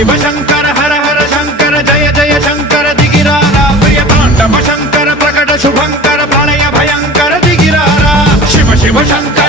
शिव शंकर हर हर शंकर जय जय शंकर दिगिरारा प्रिय तांडव शंकर प्रकट शुभंकर प्रलय भयंकर दिगिरारा शिव शिव शंकर